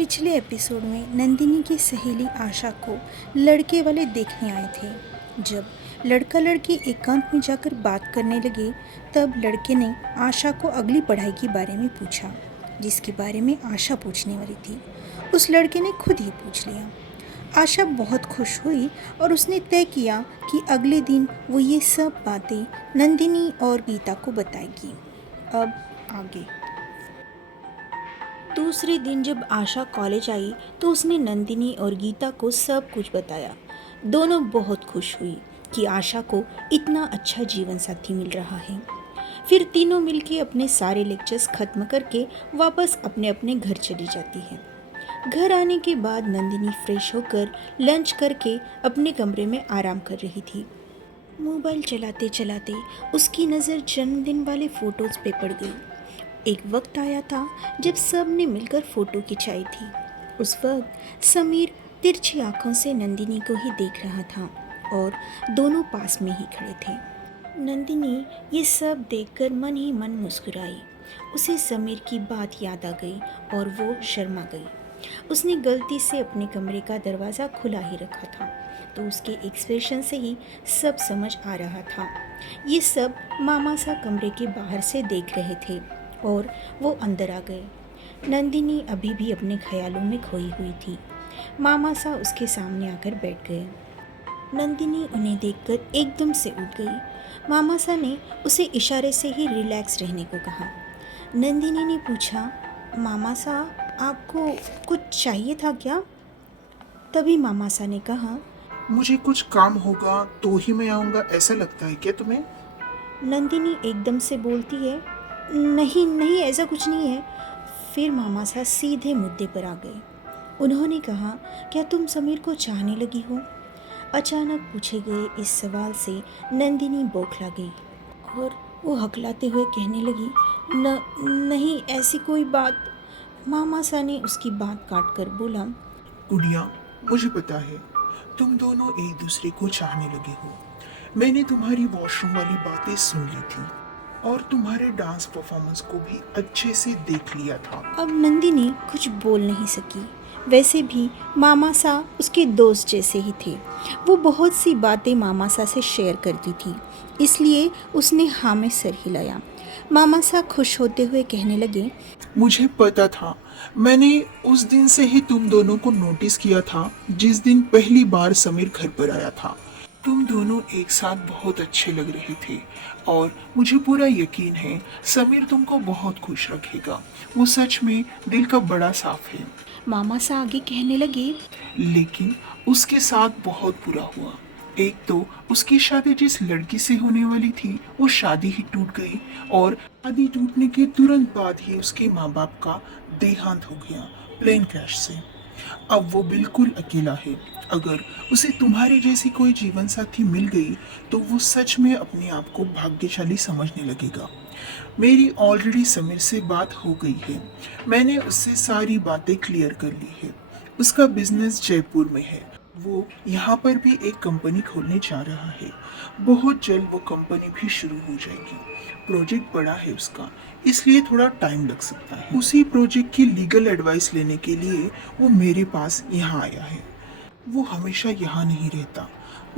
पिछले एपिसोड में नंदिनी की सहेली आशा को लड़के वाले देखने आए थे। जब लड़का लड़की एकांत में जाकर बात करने लगे, तब लड़के ने आशा को अगली पढ़ाई के बारे में पूछा, जिसके बारे में आशा पूछने वाली थी। उस लड़के ने खुद ही पूछ लिया। आशा बहुत खुश हुई और उसने तय किया कि अगले दिन वो ये सब बातें नंदिनी और गीता को बताएगी। अब आगे। दूसरे दिन जब आशा कॉलेज आई तो उसने नंदिनी और गीता को सब कुछ बताया। दोनों बहुत खुश हुई कि आशा को इतना अच्छा जीवन साथी मिल रहा है। फिर तीनों मिलकर अपने सारे लेक्चर्स खत्म करके वापस अपने अपने घर चली जाती है। घर आने के बाद नंदिनी फ्रेश होकर लंच करके अपने कमरे में आराम कर रही थी। मोबाइल चलाते चलाते उसकी नज़र जन्मदिन वाले फ़ोटोज़ पे पड़ गई। एक वक्त आया था जब सब ने मिलकर फ़ोटो खिंचाई थी। उस वक्त समीर तिरछी आंखों से नंदिनी को ही देख रहा था और दोनों पास में ही खड़े थे। नंदिनी ये सब देखकर मन ही मन मुस्कुराई। उसे समीर की बात याद आ गई और वो शर्मा गई। उसने गलती से अपने कमरे का दरवाज़ा खुला ही रखा था, तो उसके एक्सप्रेशन से ही सब समझ आ रहा था। ये सब मामा सा कमरे के बाहर से देख रहे थे और वो अंदर आ गए। नंदिनी अभी भी अपने ख्यालों में खोई हुई थी। मामा सा उसके सामने आकर बैठ गए। नंदिनी उन्हें देखकर एकदम से उठ गई। मामा सा ने उसे इशारे से ही रिलैक्स रहने को कहा। नंदिनी ने पूछा, मामा सा आपको कुछ चाहिए था क्या? तभी मामा सा ने कहा, मुझे कुछ काम होगा तो ही मैं आऊँगा, ऐसा लगता है क्या तुम्हें? नंदिनी एकदम से बोलती है, नहीं नहीं ऐसा कुछ नहीं है। फिर मामा सा सीधे मुद्दे पर आ गए। उन्होंने कहा, क्या तुम समीर को चाहने लगी हो? अचानक पूछे गए इस सवाल से नंदिनी बौखला गई और वो हकलाते हुए कहने लगी, नहीं ऐसी कोई बात। मामा सा ने उसकी बात काट कर बोला, गुड़िया, मुझे पता है तुम दोनों एक दूसरे को चाहने लगे हो। मैंने तुम्हारी वॉशरूम वाली बातें सुन ली थी और तुम्हारे डांस परफॉर्मेंस को भी अच्छे से देख लिया था। अब नंदिनी कुछ बोल नहीं सकी। वैसे भी मामा सा उसके दोस्त जैसे ही थे। वो बहुत सी बातें मामा सा से शेयर करती थी, इसलिए उसने हाँ में सर हिलाया। मामा सा खुश होते हुए कहने लगे, मुझे पता था। मैंने उस दिन से ही तुम दोनों को नोटिस किया था जिस दिन पहली बार समीर घर पर आया था। तुम दोनों एक साथ बहुत अच्छे लग रहे थे और मुझे पूरा यकीन है समीर तुमको बहुत खुश रखेगा। वो सच में दिल का बड़ा साफ है। मामा सा आगे कहने लगे, लेकिन उसके साथ बहुत बुरा हुआ। एक तो उसकी शादी जिस लड़की से होने वाली थी वो शादी ही टूट गई और शादी टूटने के तुरंत बाद ही उसके माँ बाप का देहांत हो गया प्लेन क्रैश से। अब वो बिल्कुल अकेला है। अगर उसे तुम्हारी जैसी कोई जीवन साथी मिल गई तो वो सच में अपने आप को भाग्यशाली समझने लगेगा। मेरी ऑलरेडी समीर से बात हो गई है। मैंने उससे सारी बातें क्लियर कर ली है। उसका बिजनेस जयपुर में है। वो यहाँ पर भी एक कंपनी खोलने जा रहा है। बहुत जल्द वो कंपनी भी शुरू हो जाएगी। प्रोजेक्ट बड़ा है उसका, इसलिए थोड़ा टाइम लग सकता है। उसी प्रोजेक्ट की लीगल एडवाइस लेने के लिए वो मेरे पास यहाँ आया है। वो हमेशा यहाँ नहीं रहता।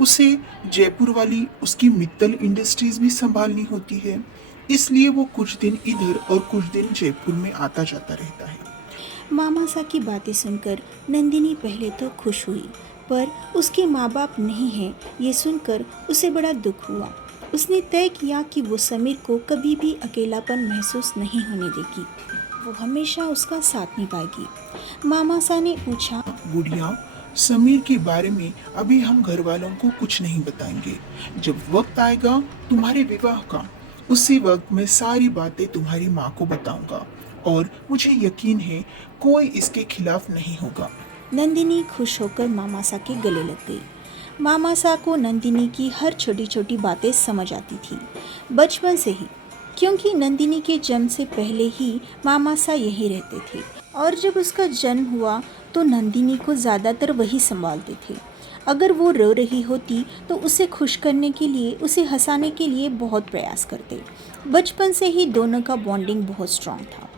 उसे जयपुर वाली उसकी मित्तल इंडस्ट्रीज भी संभालनी होती है, इसलिए वो कुछ दिन इधर और कुछ दिन जयपुर में आता जाता रहता है। मामा सा की बातें सुनकर नंदिनी पहले तो खुश हुई, पर उसके माँ बाप नहीं हैं ये सुनकर उसे बड़ा दुख हुआ। उसने तय किया कि वो समीर को कभी भी अकेलापन महसूस नहीं होने देगी। वो हमेशा उसका साथ निभाएगी। मामा सा ने पूछा, गुड़िया, समीर के बारे में अभी हम घर वालों को कुछ नहीं बताएंगे। जब वक्त आएगा तुम्हारे विवाह का, उसी वक्त मैं सारी बातें तुम्हारी माँ को बताऊंगा और मुझे यकीन है कोई इसके खिलाफ नहीं होगा। नंदिनी खुश होकर मामा सा के गले लग गई। मामा सा को नंदिनी की हर छोटी छोटी बातें समझ आती थी, बचपन से ही, क्योंकि नंदिनी के जन्म से पहले ही मामा सा यहीं रहते थे और जब उसका जन्म हुआ तो नंदिनी को ज़्यादातर वही संभालते थे। अगर वो रो रही होती तो उसे खुश करने के लिए, उसे हंसाने के लिए बहुत प्रयास करते। बचपन से ही दोनों का बॉन्डिंग बहुत स्ट्रांग था।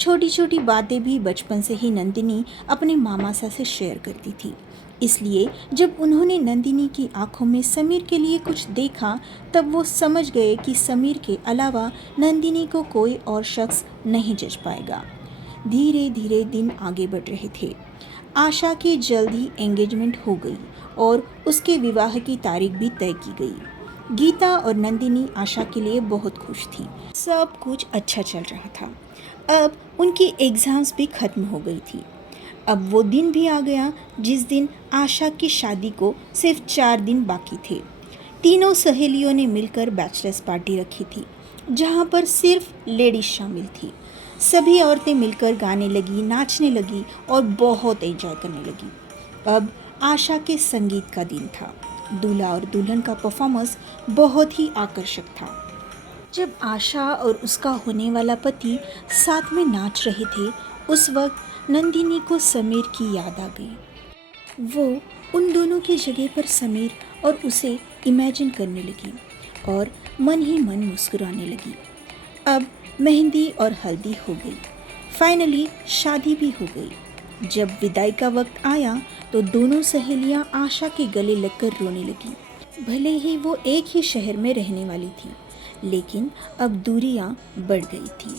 छोटी छोटी बातें भी बचपन से ही नंदिनी अपने मामासा से शेयर करती थी। इसलिए जब उन्होंने नंदिनी की आंखों में समीर के लिए कुछ देखा, तब वो समझ गए कि समीर के अलावा नंदिनी को कोई और शख्स नहीं जज पाएगा। धीरे धीरे दिन आगे बढ़ रहे थे। आशा की जल्द ही एंगेजमेंट हो गई और उसके विवाह की तारीख भी तय की गई। गीता और नंदिनी आशा के लिए बहुत खुश थी। सब कुछ अच्छा चल रहा था। अब उनकी एग्ज़ाम्स भी ख़त्म हो गई थी। अब वो दिन भी आ गया जिस दिन आशा की शादी को सिर्फ 4 दिन बाकी थे। तीनों सहेलियों ने मिलकर बैचलर्स पार्टी रखी थी, जहाँ पर सिर्फ लेडीज शामिल थी। सभी औरतें मिलकर गाने लगी, नाचने लगी और बहुत एंजॉय करने लगी। अब आशा के संगीत का दिन था। दूल्हा और दुल्हन का परफॉर्मेंस बहुत ही आकर्षक था। जब आशा और उसका होने वाला पति साथ में नाच रहे थे, उस वक्त नंदिनी को समीर की याद आ गई। वो उन दोनों की जगह पर समीर और उसे इमेजिन करने लगी और मन ही मन मुस्कुराने लगी। अब मेहंदी और हल्दी हो गई। फाइनली शादी भी हो गई। जब विदाई का वक्त आया तो दोनों सहेलियां आशा के गले लगकर रोने लगी। भले ही वो एक ही शहर में रहने वाली थी, लेकिन अब दूरियां बढ़ गई थी।